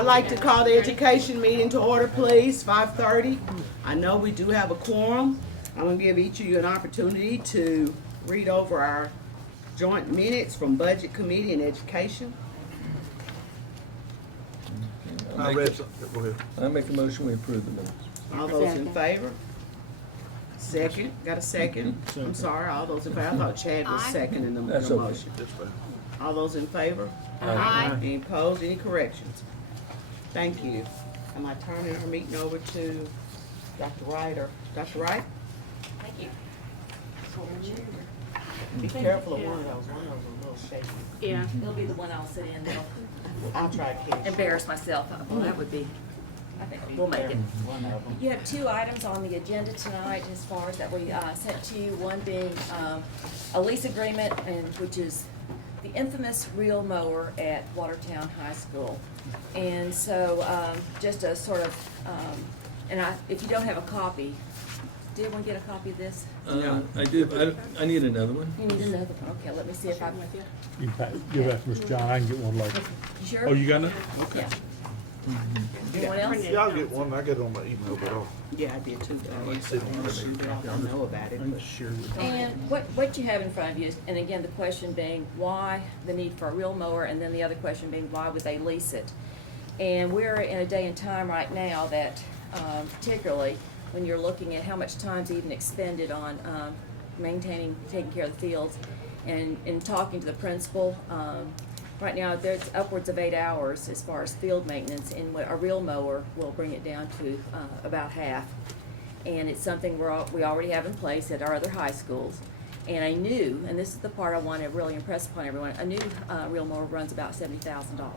I'd like to call the education meeting to order, please, 5:30. I know we do have a quorum. I'm gonna give each of you an opportunity to read over our joint minutes from Budget Committee and Education. I read some, go ahead. I make a motion, we approve the minutes. All those in favor? Second, got a second? I'm sorry, all those in favor, I thought Chad was second in the That's the okay. motion. That's fine. All those in favor? Aye. Any opposed, any corrections? Thank you. Am I turning our meeting over to Dr. Wright or Dr. Wright? Thank you. Be careful of one of those a little shaky. Yeah. It'll be the one I'll sit in, that'll I'll try to catch. embarrass myself. Well, that would be, I think we'll make it. One of them. You have two items on the agenda tonight as far as that we sent to you, one being a lease agreement, and which is the infamous reel mower at Watertown High School. And so, just a sort of, if you don't have a copy, did everyone get a copy of this? I do, I need another one. You need another one, okay, let me see if I'm with you. You can give that to Mr. John, I can get one later. You sure? Oh, you got none? Yeah. Anyone else? Yeah, I'll get one, I get it on my email, but I'll. Yeah, I did too, but I guess I don't know about it, but And what you have in front of you is, and again, the question being, why the need for a real mower, and then the other question being, why would they lease it? And we're in a day and time right now that, particularly when you're looking at how much time's even expended on maintaining, taking care of the fields, and in talking to the principal, right now there's upwards of 8 hours as far as field maintenance, and what a real mower will bring it down to about half. And it's something we already have in place at our other high schools. And a new, and this is the part I want to really impress upon everyone, a new reel mower runs about $70,000.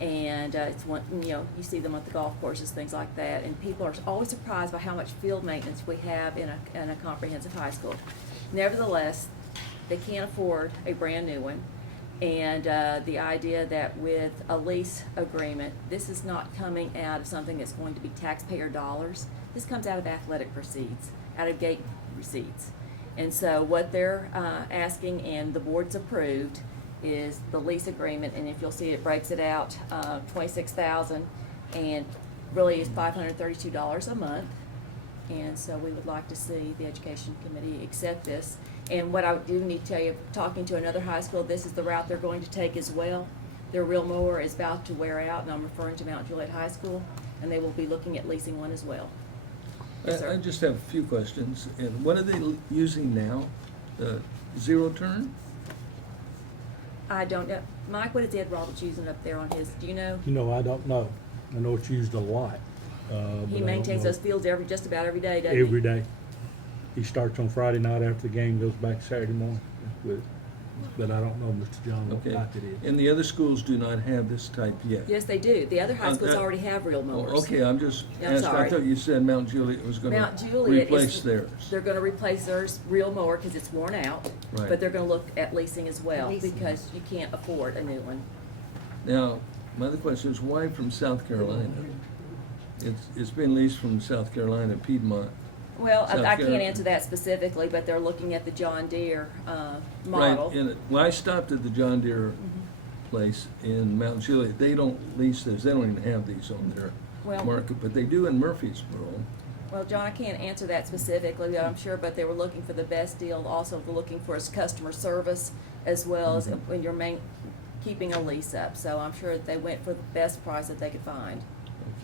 And it's one, you see them at the golf courses, things like that. And people are always surprised by how much field maintenance we have in a comprehensive high school. Nevertheless, they can't afford a brand new one. And the idea that with a lease agreement, this is not coming out of something that's going to be taxpayer dollars. This comes out of athletic receipts, out of gate receipts. And so what they're asking, and the board's approved, is the lease agreement, and if you'll see, it breaks it out, $26,000, and really is $532 a month. And so we would like to see the education committee accept this. And what I do need to tell you, talking to another high school, this is the route they're going to take as well. Their reel mower is about to wear out, and I'm referring to Mount Juliet High School, and they will be looking at leasing one as well. Yes, sir. I just have a few questions. And what are they using now? The zero turn? I don't know. Mike, what is Ed Roberts using up there on his, do you know? You know, I don't know. I know it's used a lot. But I He don't maintains know. those fields just about every day, doesn't he? Every day. He starts on Friday night after the game, goes back Saturday morning with it. But I don't know, Mr. John, what Okay. type it is. And the other schools do not have this type yet? Yes, they do. The other high schools that- already have reel Oh, mowers. okay, I'm just I'm asking. I sorry. thought you said Mount Juliet was gonna Mount Juliet replace is, theirs. they're gonna replace theirs reel mower because it's worn out. Right. But they're gonna look at leasing as well, Leasing. because you can't afford a new one. Now, my other question is, why from South Carolina? It's been leased from South Carolina, Piedmont. Well, South I can't Carolina. answer that specifically, but they're looking at the John Deere model. Right, and when I stopped at the John Deere place in Mount Juliet, they don't lease those, they don't even have these on their Well- market, but they do in Murfreesboro. Well, John, I can't answer that specifically, but I'm sure, but they were looking for the best deal, also looking for is customer service as well as when you're keeping a lease up. So I'm sure that they went for the best price that they could find.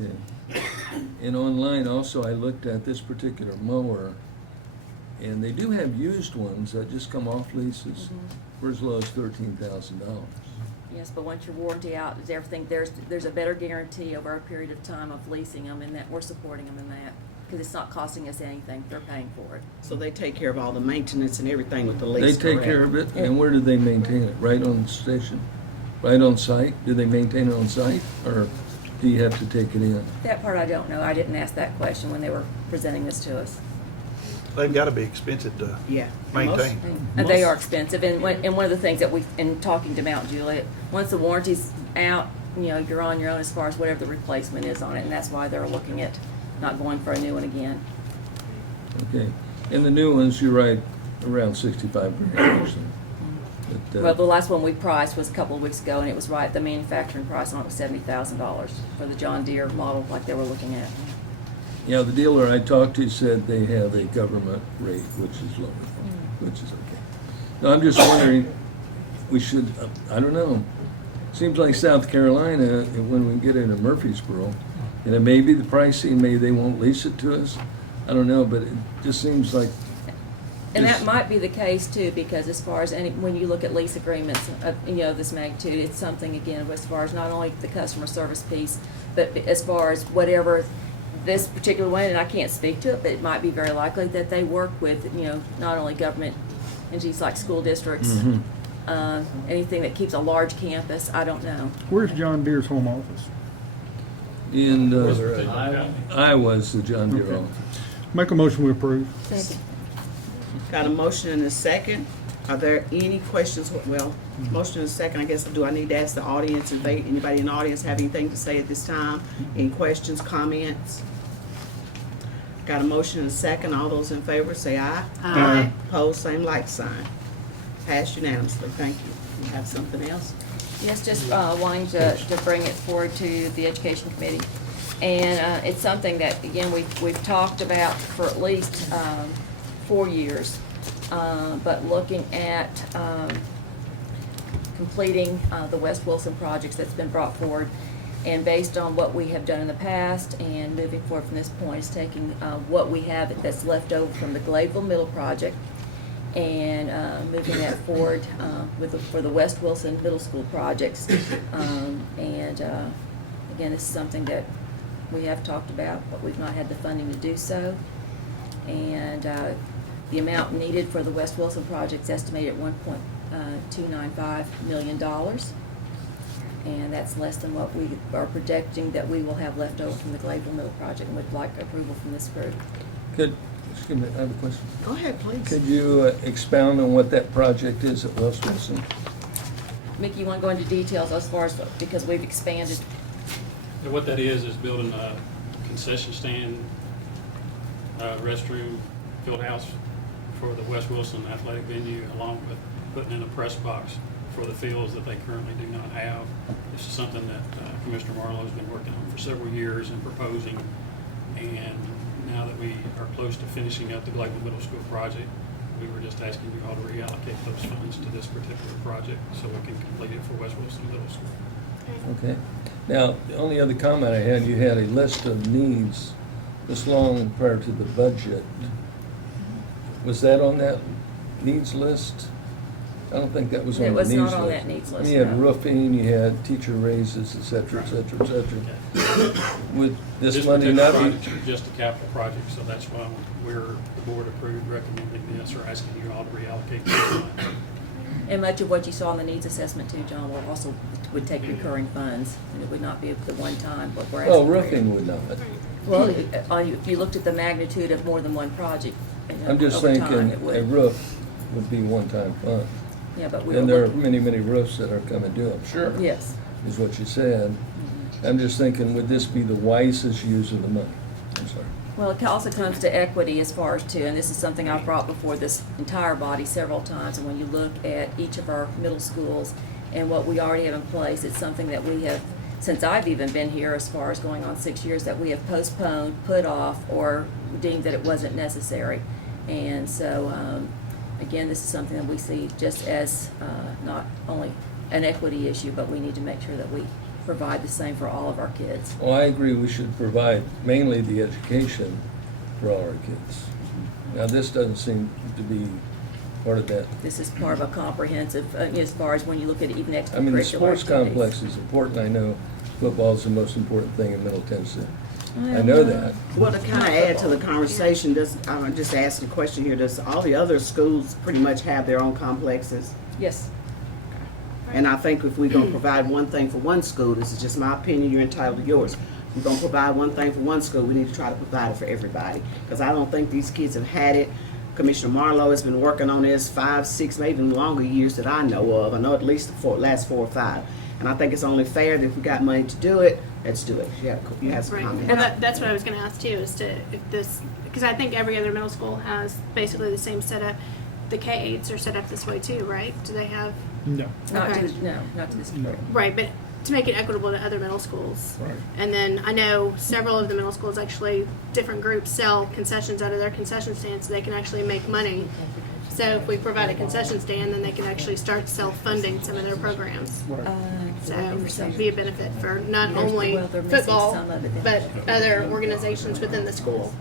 Okay. And online also, I looked at this particular mower, and they do have used ones that just come off leases for as low as $13,000. Yes, but once your warranty out, is everything, there's a better guarantee over a period of time of leasing them, and that we're supporting them in that, because it's not costing us anything, they're paying for it. so they take care of all the maintenance and everything with the They lease, take care of it, and where do they maintain it? Right on the station? Right on site? Do they maintain it on site, or do you have to take it in? That part I don't know, I didn't ask that question when they were presenting this to us. They've gotta be expensive to Yeah. maintain. And they are expensive, and one of the things that in talking to Mount Juliet, once the warranty's out, you're on your own as far as whatever the replacement is on it, and that's why they're looking at not going for a new one again. Okay. And the new ones, you're right, around 65 grand or so. Well, the last one we priced was a couple of weeks ago, and it was right, the manufacturing price on it was $70,000 for the John Deere model like they were looking at. Yeah, the dealer I talked to said they have a government rate, which is lower, which is okay. No, I'm just wondering, we should, I don't know. Seems like South Carolina, when we get into Murfreesboro, and it may be the pricing, maybe they won't lease it to us. I don't know, but it just seems like. And that just- might be the case too, because as far as when you look at lease agreements of, this magnitude, it's something, again, as far as not only the customer service piece, but as far as whatever this particular one, and I can't speak to it, but it might be very likely that they work with, not only government entities like school districts, Mhm. anything that keeps a large campus, I don't know. Where's John Deere's home office? In Iowa's the John Deere Okay. office. Make a motion we approve. Got a motion and a second. Are there any questions? Well, motion and a second, I guess, do I need to ask the audience if anybody in the audience have anything to say at this time? Any questions, comments? Got a motion and a second. All those in favor say aye. Aye. Opposed, same like sign. Passed unanimously. Thank you. You have something else? Yes, just wanting to bring it forward to the Education Committee. And it's something that, again, we've talked about for at least 4 years. But looking at completing the West Wilson projects that's been brought forward. And based on what we have done in the past and moving forward from this point is taking what we have that's left over from the Gladeville Middle project and moving that forward for the West Wilson Middle School projects. Again, this is something that we have talked about, but we've not had the funding to do so. And the amount needed for the West Wilson project is estimated at $1.295 million. And that's less than what we are projecting that we will have left over from the Gladeville Middle project, and would like approval from this group. Excuse me, I have a question. Go ahead, please. Could you expound on what that project is at West Wilson? Mickey, you want to go into details as far as, because we've expanded? And what that is building a concession stand, restroom, field house for the West Wilson athletic venue, along with putting in a press box for the fields that they currently do not have. This is something that Commissioner Marlowe's been working on for several years and proposing. And now that we are close to finishing up the Gladeville Middle School project, we were just asking you all to reallocate those funds to this particular project so we can complete it for West Wilson Middle School. Okay. Now, the only other comment I had, you had a list of needs this long prior to the budget. Was that on that needs list? I don't think that was on It the was needs list. not on that needs list, You had no. roofing, you had teacher raises, et cetera, et cetera, et cetera. Would this money particular not project be? is just a capital project, so that's why we're, the board approved recommending this or asking you all to reallocate this money. And much of what you saw in the needs assessment too, John, will also would take recurring funds, and it would not be the one time, but we're asking. Well, for it. roofing would not. Well, if you looked at the magnitude of more than one project, I'm just over time, thinking it a would. roof would be one-time fund. Yeah, but we were And there are looking. many, many roofs that are coming due, I'm sure. Yes. Is what you said. I'm just thinking, would this be the wisest use of the money? I'm sorry. Well, it also comes to equity as far as too, and this is something I've brought before this entire body several times, and when you look at each of our middle schools and what we already have in place, it's something that we have, since I've even been here, as far as going on 6 years, that we have postponed, put off, or deemed that it wasn't necessary. And so, again, this is something that we see just as not only an equity issue, but we need to make sure that we provide the same for all of our kids. Well, I agree we should provide mainly the education for all our kids. Now, this doesn't seem to be part of that. This is part of a comprehensive, as far as when you look at even extracurricular I mean, the sports activities. complex is important. I know football is the most important thing in Middle Tennessee. I know that. Well, to kind of add to the conversation, I'm just asking a question here, does all the other schools pretty much have their own complexes? Yes. And I think if we're gonna provide one thing for one school, this is just my opinion, you're entitled to yours. If we're gonna provide one thing for one school, we need to try to provide it for everybody. Because I don't think these kids have had it. Commissioner Marlowe has been working on this 5, 6, maybe even longer years that I know of. I know at least the last 4 or 5. And I think it's only fair that if we got money to do it, let's do it. You have some Right, comments. and that's what I was gonna ask too, is to, if this, because I think every other middle school has basically the same setup. the K-8s are set up this way too, right? Do they have, No. Not Okay. to, no, not to this degree. right, but to make it equitable to other middle schools. Right. And then I know several of the middle schools, actually, different groups sell concessions out of their concession stands so they can actually make money. So if we provide a concession stand, then they can actually start self-funding some of their programs. So it'd be a benefit for not only Well, they're missing football, some of it. but other organizations within the school.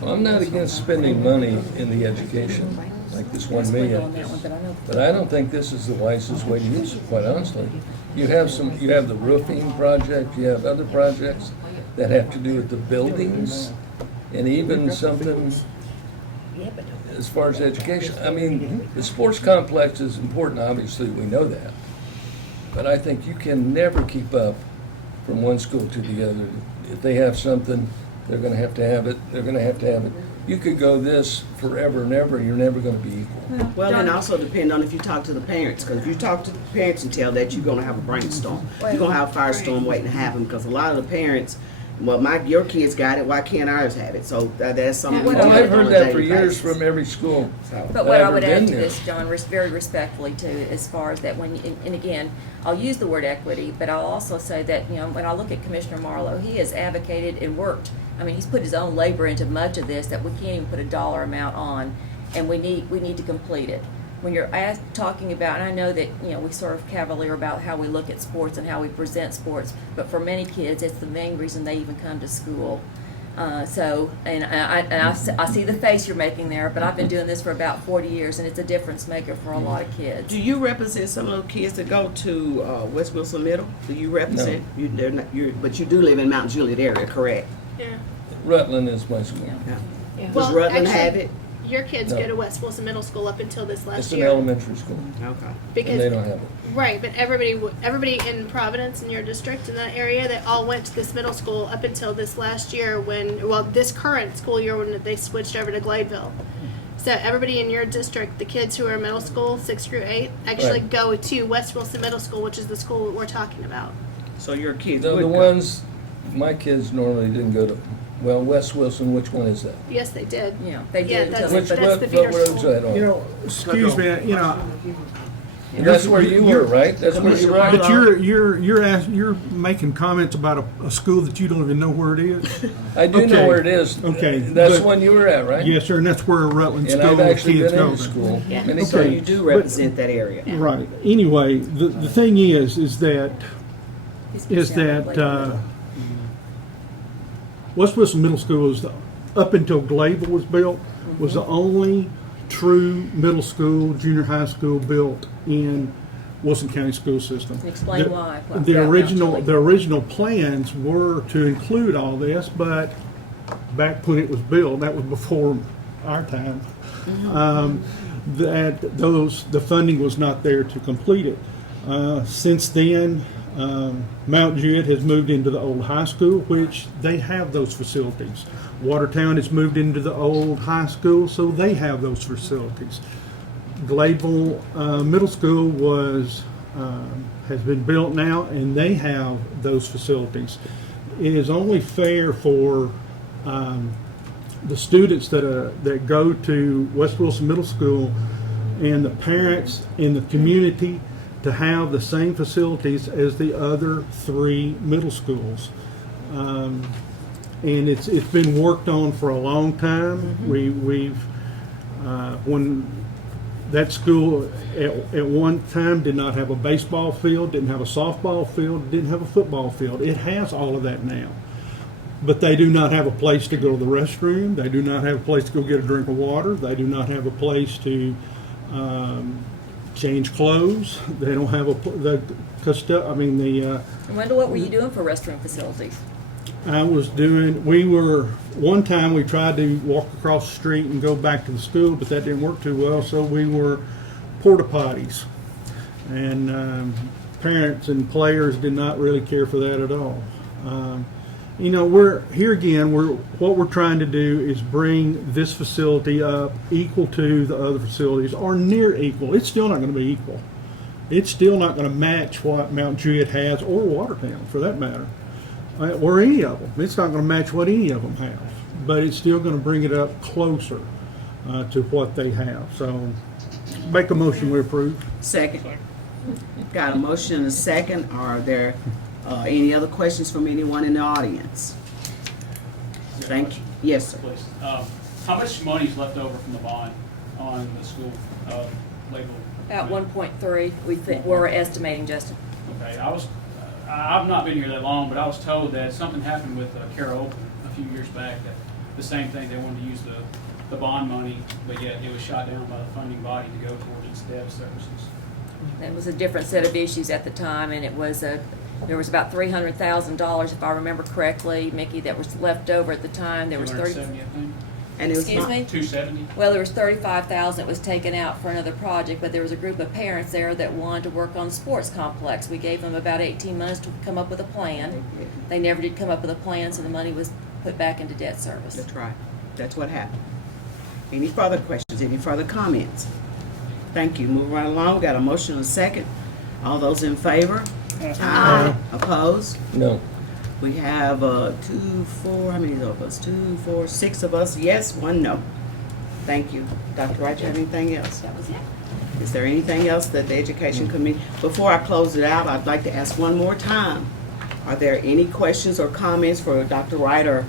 Well, I'm not against spending money in the education, like this 1 million. On that one, but I know. But I don't think this is the wisest way to use it, quite honestly. You have the roofing project, you have other projects that have to do with the buildings, and even something as far as education. I mean, the sports complex is important, obviously, we know that. But I think you can never keep up from one school to the other. If they have something, they're gonna have to have it, they're gonna have to have it. You could go this forever and ever, you're never gonna be equal. Well, and also depend on if you talk to the parents, because if you talk to the parents and tell that you're gonna have a brainstorm, you're gonna have a firestorm waiting to happen, because a lot of the parents, well, your kids got it, why can't ours have it? So that's something. we Well, Well, deal I've with on heard a that for daily years basis. from every school. So- But what I I've would ever add been to there. this, John, very respectfully too, as far as that when, and again, I'll use the word equity, but I'll also say that, you know, when I look at Commissioner Marlowe, he has advocated and worked. I mean, he's put his own labor into much of this that we can't even put a dollar amount on, and we need to complete it. When you're talking about, and I know that, you know, we sort of cavalier about how we look at sports and how we present sports, but for many kids, it's the main reason they even come to school. I see the face you're making there, but I've been doing this for about 40 years, and it's a difference maker for a lot of kids. Do you represent some of those kids that go to West Wilson Middle? Do you represent? You, they're not, but you do live in Mount Juliet area, correct? Yeah. Rutland is my school. Yeah. Does Well, Rutland actually, have it? Your kids No. go to West Wilson Middle School up until this last It's an year. elementary school, Okay. and Because they don't have it. right, but everybody in Providence in your district in that area, they all went to this middle school up until this last year this current school year when they switched over to Gladeville. So everybody in your district, the kids who are in middle school, 6 through 8, actually Right. go to West Wilson Middle School, which is the school we're talking about. So your kids The would go. ones, my kids normally didn't go to, well, West Wilson, which one is that? Yes, they did. You know, they Yeah, did that's- until, Which, that's what the feeder road's school. that on? You know, excuse me, you know, And that's where you were, right? That's where you were. but you're making comments about a school that you don't even know where it is. I do know Okay. where it is. Okay, That's but- one you were at, right? Yes, sir, and that's where Rutland And School I've actually kids been go. in school Yeah. many So times. you do represent that area. Right. Anyway, the thing is that West Wilson Middle School is up until Gladeville was built, was the only true middle school, junior high school built in Wilson County school system. Explain The- why. The Yeah, original, actually. the original plans were to include all this, but back when it was built, that was before our time, the funding was not there to complete it. Since then, Mount Juliet has moved into the old high school, which they have those facilities. Watertown has moved into the old high school, so they have those facilities. Gladeville Middle School has been built now, and they have those facilities. It is only fair for the students that go to West Wilson Middle School and the parents in the community to have the same facilities as the other 3 middle schools. And it's been worked on for a long time. We've when that school at one time did not have a baseball field, didn't have a softball field, didn't have a football field. It has all of that now. But they do not have a place to go to the restroom. They do not have a place to go get a drink of water. They do not have a place to change clothes. They don't have I wonder what were you doing for restroom facilities? one time we tried to walk across the street and go back to the school, but that didn't work too well, so we were porta potties. And parents and players did not really care for that at all. What we're trying to do is bring this facility up equal to the other facilities, or near equal. It's still not going to be equal. It's still not going to match what Mount Juliet has, or Watertown, for that matter, or any of them. It's not going to match what any of them have, but it's still going to bring it up closer. to what they have. So make a motion we approve. Second. Got a motion and a second. Are there any other questions from anyone in the audience? Thank you. Yes, sir. Please. How much money is left over from the bond on the school label? About 1.3, we're estimating, Justin. Okay, I've not been here that long, but I was told that something happened with Cara Open a few years back, that the same thing, they wanted to use the bond money, but yet it was shot down by the funding body to go towards its debt services. It was a different set of issues at the time, and it was there was about $300,000, if I remember correctly, Mickey, that was left over at the time. There was 270, I think. And it was Excuse not- me? 270. Well, there was 35,000 that was taken out for another project, but there was a group of parents there that wanted to work on the sports complex. We gave them about 18 months to come up with a plan. They never did come up with a plan, so the money was put back into debt service. That's right. That's what happened. Any further questions? Any further comments? Thank you. Move right along. Got a motion and a second. All those in favor? Aye. Opposed? No. We have 2, 4, how many of us? 2, 4, 6 of us, yes, 1 no. Thank you. Dr. Wright, you have anything else? That was it. Is there anything else that the Education Committee, before I close it out, I'd like to ask one more time. Are there any questions or comments for Dr. Wright or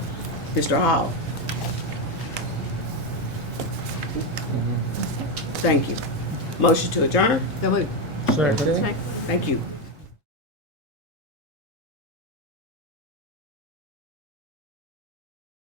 Mr. Hall? Thank you. Motion to adjourn? Second. Okay. Thank you.